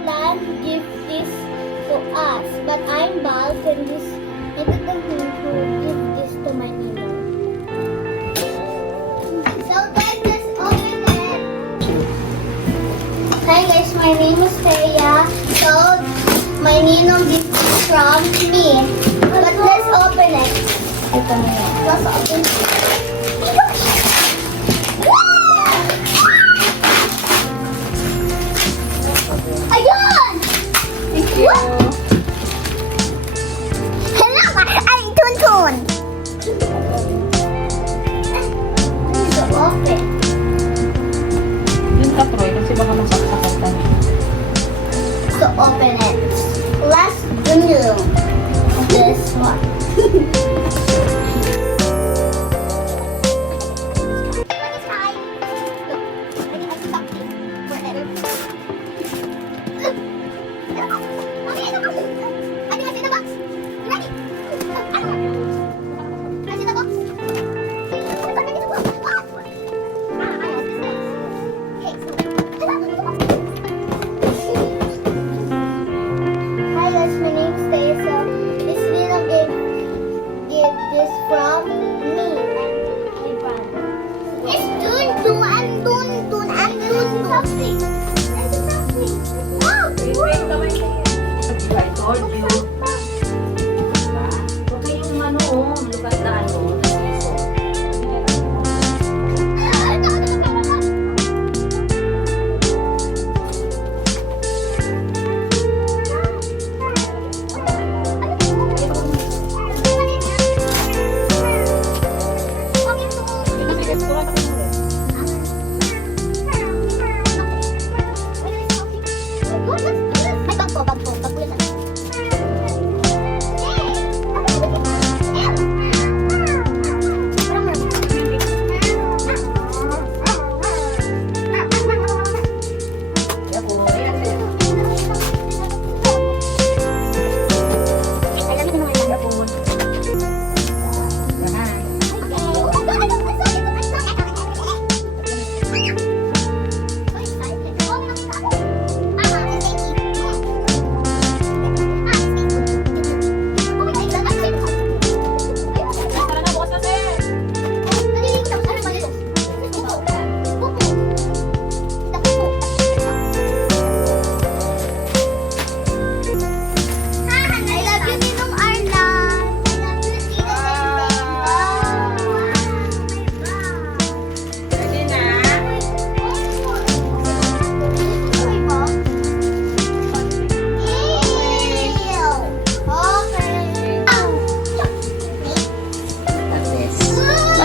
Ireland give this to us, but I'm bald and this didn't mean to give this to my neighbor. So guys, let's open it. Hi guys, my name is Thea. So my ninong gift is from me. But let's open it. Ito na yan. Let's open it. Ayun! Thank you. Hello! Ay, Tuntun! So open. Yun ka, Troy, kasi baka masaksakan ka na. So open it. Let's do this one. Hi guys, my name is Thea. So this little give this from me and my brother. It's dun and something. Wow! Wait, kamay na yan. I told you. Okay yung ano, lukas na ano.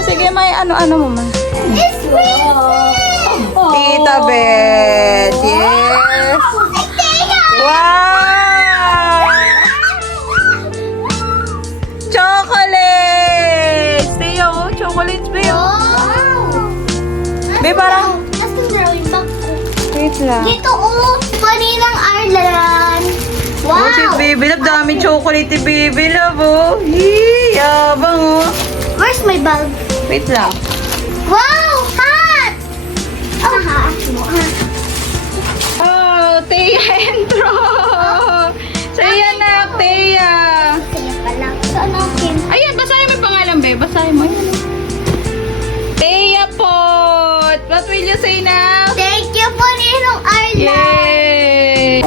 Sige, may ano-ano mo man. It's Tita Bet. Yes. Wow! Chocolates! Tiyo, chocolates, Be. Be, parang... Wait lang. Dito, Paninang Ireland. Oh, si Wow! Baby Love, daming chocolate ni Baby Love, oh. Yee, yabang, oh. Where's my bulb? Wait lang. Wow! Hot! Oh, hot mo. Oh, Thea and Troy. Sa'yo na, Thea. Kaya pala. Saan natin? Ayan, basahin mo yung pangalan, Be. Basahin mo. Ayan. Thea Pot. What will you say now? Thank you, Paninang Ireland. Yay!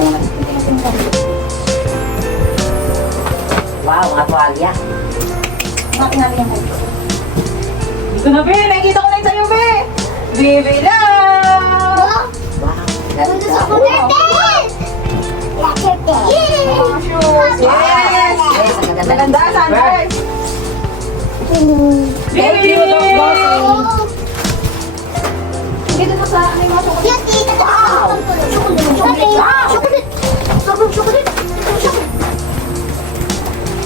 Wow, mga tuwalya. Bakit namin yung Dito na, Be. Nakikita ko na yung sa'yo, Be. Baby Love. Wow! Wow, Punta sa ganda. Kunertes! Yay! Yes. Yes, ang ganda. Maganda, Sanders. Thank you, Doc Bossy. Dito na sa ano yung mga chocolate. Yes, tita. Wow! Chocolate! Chocolate! Sobrang chocolate!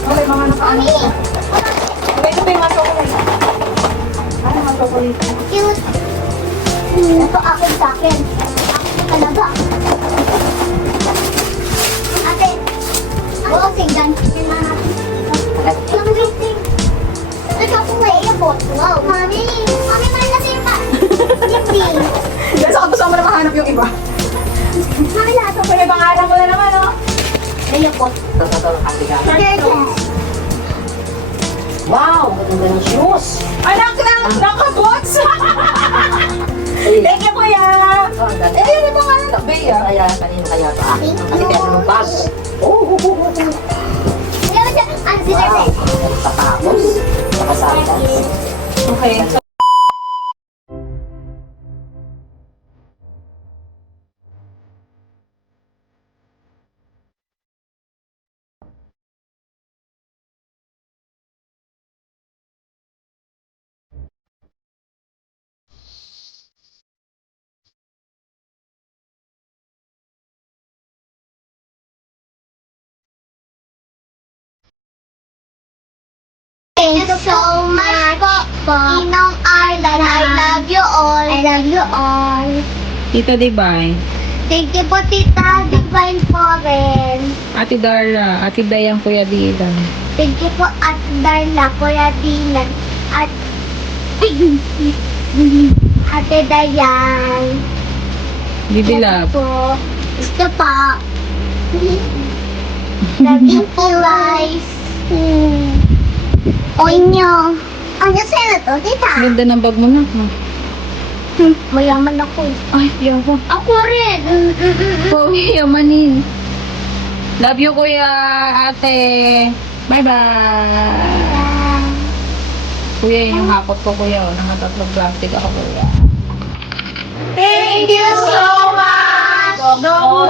Okay, mga nakaano. Mami! Ito pa yung mga chocolate. Ano mga chocolate? Cute! Ito akin sa akin. Akin talaga. Ate! Wow, tingnan. Tingnan natin. Ang waiting. Ito ako may iabot. Wow! Mami! Mami, may nasipa! Hindi! Guys, ako gusto mo na mahanap yung iba. Mami, lahat ako. May pangalan ko Kaya po. Totoo ang bigat. Wow, maganda ng shoes. Anak na, nakabots! Thank you, kuya! Eh, ano ba nga na, Bea? Kaya, kanino kaya ito akin? Kasi kaya ng bag. Oh, Ang sinabi. wow. Tapos, nakasatas. Okay. Thank you so much po. Inong Arlan, I love you all. I love you all. Tita Dibay, Thank you po, Tita Divine Foreign. Ate Dara, Ate Dayan, Kuya Dilan. Thank you po, at Darla, Kuya Dilan, at Ate Dayan. Bibi Love. Po. Gusto pa. Love you po, guys. Onyo. Ano sa'yo to, Tita? Ganda ng bag mo na. Ha? Mayaman ako. Ay, yawa. Ako rin. Powi, yamanin. Love you, Kuya, Ate. Bye-bye. Kuya, yun yung hakot ko, Kuya. Oh. Nakatatlong plastic ako, Kuya. Thank you so much. No